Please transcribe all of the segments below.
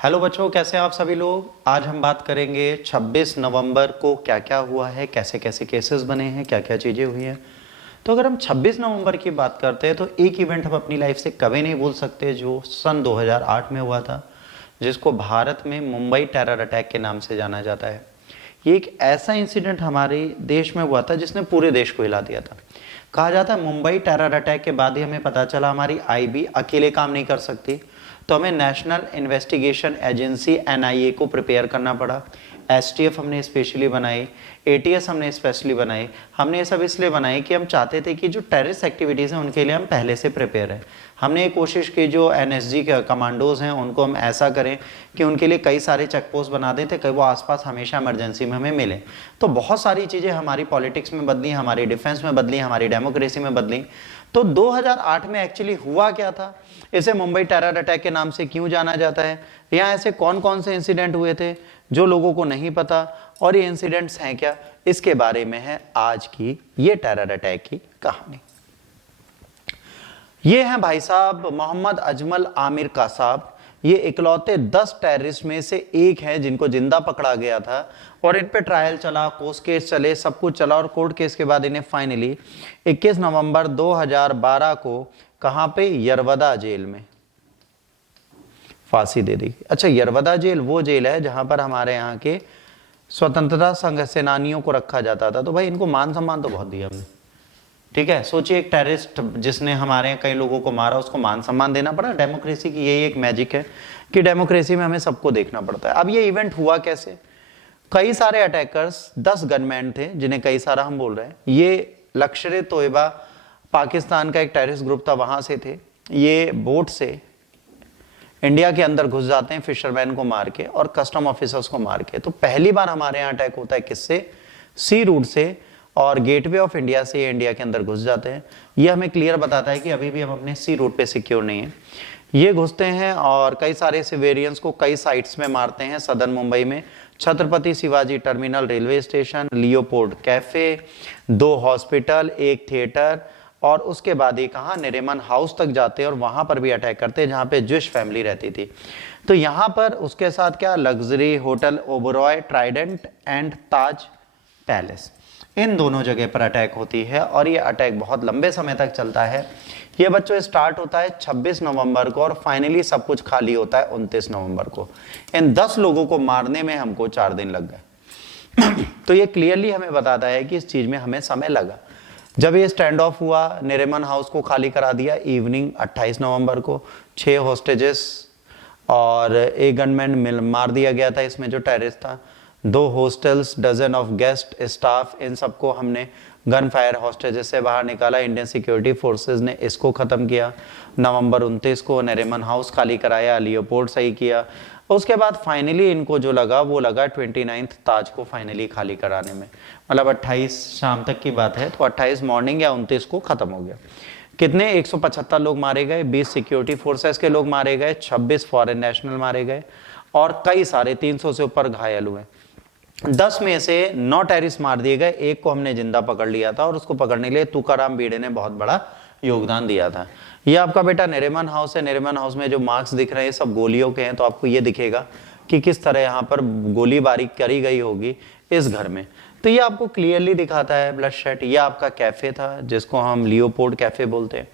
Hello बच्चों, कैसे हैं आप सभी लोग। आज हम बात करेंगे 26 नवंबर को क्या क्या हुआ है, कैसे कैसे केसेस बने हैं, क्या क्या चीज़ें हुई हैं। तो अगर हम 26 नवंबर की बात करते हैं तो एक इवेंट हम अपनी लाइफ से कभी नहीं भूल सकते जो सन 2008 में हुआ था, जिसको भारत में मुंबई टेरर अटैक के नाम से जाना जाता है। ये एक ऐसा इंसिडेंट हमारे देश में हुआ था जिसने पूरे देश को हिला दिया था। कहा जाता है मुंबई टेरर अटैक के बाद ही हमें पता चला हमारी आईबी अकेले काम नहीं कर सकती, तो हमें नेशनल इन्वेस्टिगेशन एजेंसी एनआईए को प्रिपेयर करना पड़ा। एसटीएफ हमने स्पेशली बनाई, एटीएस हमने स्पेशली बनाई। हमने ये सब इसलिए बनाई कि हम चाहते थे कि जो टेररिस्ट एक्टिविटीज़ हैं उनके लिए हम पहले से प्रिपेयर हैं। हमने ये कोशिश की जो एनएसजी के कमांडोज हैं उनको हम ऐसा करें कि उनके लिए कई सारे चेक पोस्ट बना दें कि वो आसपास हमेशा इमरजेंसी में हमें मिले। तो बहुत सारी चीज़ें हमारी पॉलिटिक्स में बदली, हमारी डिफेंस में बदली, हमारी डेमोक्रेसी में बदली। तो 2008 में एक्चुअली हुआ क्या था, इसे मुंबई टेरर अटैक के नाम से क्यों जाना जाता है, यहाँ ऐसे कौन कौन से इंसिडेंट हुए थे जो लोगों को नहीं पता, और ये इंसिडेंट्स हैं क्या, इसके बारे में है आज की ये टेरर अटैक की कहानी। ये हैं भाई साहब मोहम्मद अजमल आमिर का साहब। ये इकलौते 10 टेररिस्ट में से एक हैं जिनको जिंदा पकड़ा गया था, और इन पे ट्रायल चला, कोर्ट केस चले, सब कुछ चला, और कोर्ट केस के बाद इन्हें फाइनली 21 नवंबर 2012 को कहां पे, यरवदा जेल में फांसी दे दी। अच्छा, यरवदा जेल वो जेल है जहां पर हमारे यहाँ के स्वतंत्रता संघ सेनानियों को रखा जाता था। तो भाई इनको मान सम्मान तो बहुत दिया हमने, ठीक है। सोचिए एक टेररिस्ट जिसने हमारे यहाँ कई लोगों को मारा, उसको मान सम्मान देना पड़ा। डेमोक्रेसी की यही एक मैजिक है कि डेमोक्रेसी में हमें सबको देखना पड़ता है। अब ये इवेंट हुआ कैसे, कई सारे अटैकर्स 10 गनमैन थे जिन्हें कई सारा हम बोल रहे हैं। ये लश्कर-ए-तोयबा पाकिस्तान का एक टेररिस्ट ग्रुप था, वहां से थे। ये बोट से इंडिया के अंदर घुस जाते हैं फिशरमैन को मार के और कस्टम ऑफिसर्स को मार के। तो पहली बार हमारे यहाँ अटैक होता है किससे, सी रूट से, और गेटवे ऑफ इंडिया से ये इंडिया के अंदर घुस जाते हैं। ये हमें क्लियर बताता है कि अभी भी हम अपने सी रूट पे सिक्योर नहीं है। ये घुसते हैं और कई सारे सिविलियंस को कई साइट्स में मारते हैं। सदर्न मुंबई में Chhatrapati Shivaji terminal railway station, Leopold cafe, 2 hospital, 1 theatre, और उसके बाद ये कहा, नरीमन हाउस तक जाते हैं और वहां पर भी अटैक करते हैं जहां पे ज्विश फैमिली रहती थी। तो यहां पर उसके साथ क्या, luxury hotel Oberoi, Trident and Taj palace, इन दोनों जगह पर अटैक होती है। और ये अटैक बहुत लंबे समय तक चलता है। ये बच्चों स्टार्ट होता है 26 नवंबर को और फाइनली सब कुछ खाली होता है 29 नवंबर को। इन 10 लोगों को मारने में हमको 4 दिन लग गए। तो ये क्लियरली हमें बताता है कि इस चीज में हमें समय लगा। जब ये स्टैंड ऑफ हुआ, नरीमन हाउस को खाली करा दिया इवनिंग 28 नवंबर को। 6 होस्टेजेस और 1 गनमैन मार दिया गया था इसमें जो टेररिस्ट था। 2 hostels, dozen of guest staff, इन सबको हमने गन फायर हॉस्टेजेस से बाहर निकाला। इंडियन सिक्योरिटी फोर्सेस ने इसको खत्म किया। नवंबर 29 को नरीमन हाउस खाली कराया, लियोपोल्ड सही किया। उसके बाद फाइनली इनको जो लगा वो लगा 29 ताज को फाइनली खाली कराने में। मतलब 28 शाम तक की बात है, तो 28 मॉर्निंग या 29 को खत्म हो गया। कितने, 175 लोग मारे गए, 20 सिक्योरिटी फोर्सेस के लोग मारे गए, 26 फॉरेन नेशनल मारे गए, और कई सारे 300 से ऊपर घायल हुए। 10 में से 9 टेररिस्ट मार दिए गए, 1 को हमने जिंदा पकड़ लिया था, और उसको पकड़ने के लिए तुकाराम भिड़े ने बहुत बड़ा योगदान दिया था। ये आपका बेटा नरीमन हाउस है। नरीमन हाउस में जो मार्क्स दिख रहे हैं सब गोलियों के हैं, तो आपको ये दिखेगा कि किस तरह यहाँ पर गोलीबारी करी गई होगी इस घर में। तो ये आपको क्लियरली दिखाता है ब्लड शेड। ये आपका कैफे था जिसको हम लियोपोल्ड कैफे बोलते हैं।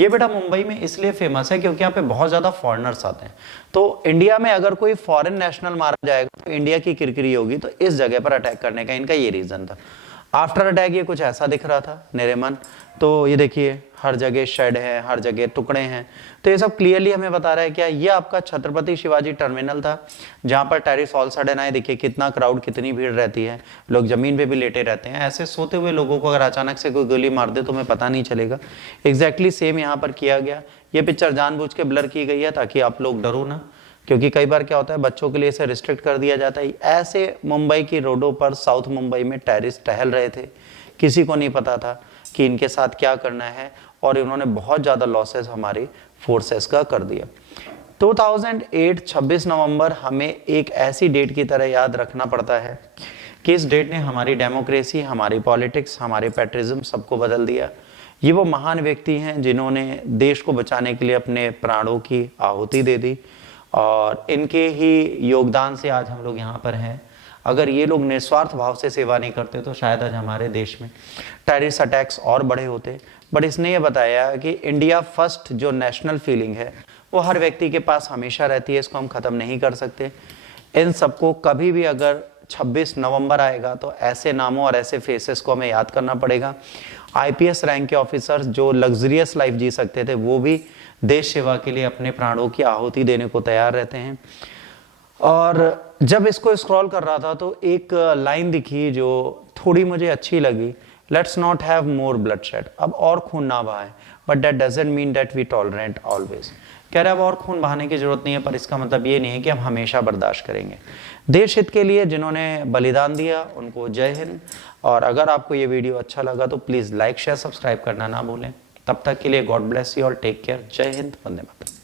ये बेटा मुंबई में इसलिए फेमस है क्योंकि यहाँ पे बहुत ज्यादा फॉरेनर्स आते हैं। तो इंडिया में अगर कोई फॉरेन नेशनल मारा जाएगा तो इंडिया की किरकिरी होगी, तो इस जगह पर अटैक करने का इनका ये रीजन था। आफ्टर अटैक ये कुछ ऐसा दिख रहा था नरीमन। तो ये देखिए हर जगह शेड है, हर जगह टुकड़े हैं। तो ये सब क्लियरली हमें बता रहा है क्या, ये आपका छत्रपति शिवाजी टर्मिनल था जहां पर टेररिस्ट ऑल सडन आए। देखिए कितना क्राउड, कितनी भीड़ रहती है, लोग जमीन पे भी लेटे रहते हैं। ऐसे सोते हुए लोगों को अगर अचानक से कोई गोली मार दे तो हमें पता नहीं चलेगा। एग्जैक्टली सेम यहाँ पर किया गया। ये पिक्चर जानबूझ के ब्लर की गई है ताकि आप लोग डरो ना, क्योंकि कई बार क्या होता है बच्चों के लिए इसे रिस्ट्रिक्ट कर दिया जाता है। ऐसे मुंबई की रोडों पर, साउथ मुंबई में टेररिस्ट टहल रहे थे, किसी को नहीं पता था कि इनके साथ क्या करना है, और इन्होंने बहुत ज्यादा लॉसेस हमारी फोर्सेस का कर दिया। 2008 26 नवंबर हमें एक ऐसी डेट की तरह याद रखना पड़ता है कि इस डेट ने हमारी डेमोक्रेसी, हमारी पॉलिटिक्स, हमारे पैट्रिज्म सबको बदल दिया। ये वो महान व्यक्ति हैं जिन्होंने देश को बचाने के लिए अपने प्राणों की आहुति दे दी, और इनके ही योगदान से आज हम लोग यहाँ पर हैं। अगर ये लोग निस्वार्थ भाव से सेवा नहीं करते तो शायद आज हमारे देश में टेररिस्ट अटैक्स और बड़े होते। बट इसने ये बताया कि इंडिया फर्स्ट जो नेशनल फीलिंग है वो हर व्यक्ति के पास हमेशा रहती है, इसको हम ख़त्म नहीं कर सकते। इन सबको कभी भी अगर 26 नवंबर आएगा तो ऐसे नामों और ऐसे फेसेस को हमें याद करना पड़ेगा। आईपीएस रैंक के ऑफिसर्स जो लग्जरियस लाइफ जी सकते थे वो भी देश सेवा के लिए अपने प्राणों की आहुति देने को तैयार रहते हैं। और जब इसको स्क्रॉल कर रहा था तो एक लाइन दिखी जो थोड़ी मुझे अच्छी लगी, let's not have more bloodshed, अब और खून ना बहाए, but that doesn't mean that we tolerate always. कह रहे अब और खून बहाने की जरूरत नहीं है, पर इसका मतलब ये नहीं है कि हम हमेशा बर्दाश्त करेंगे। देश हित के लिए जिन्होंने बलिदान दिया उनको जय हिंद। और अगर आपको ये वीडियो अच्छा लगा तो प्लीज़ लाइक शेयर सब्सक्राइब करना ना भूलें। तब तक के लिए god bless you all, take care, जय हिंद, वंदे मातरम।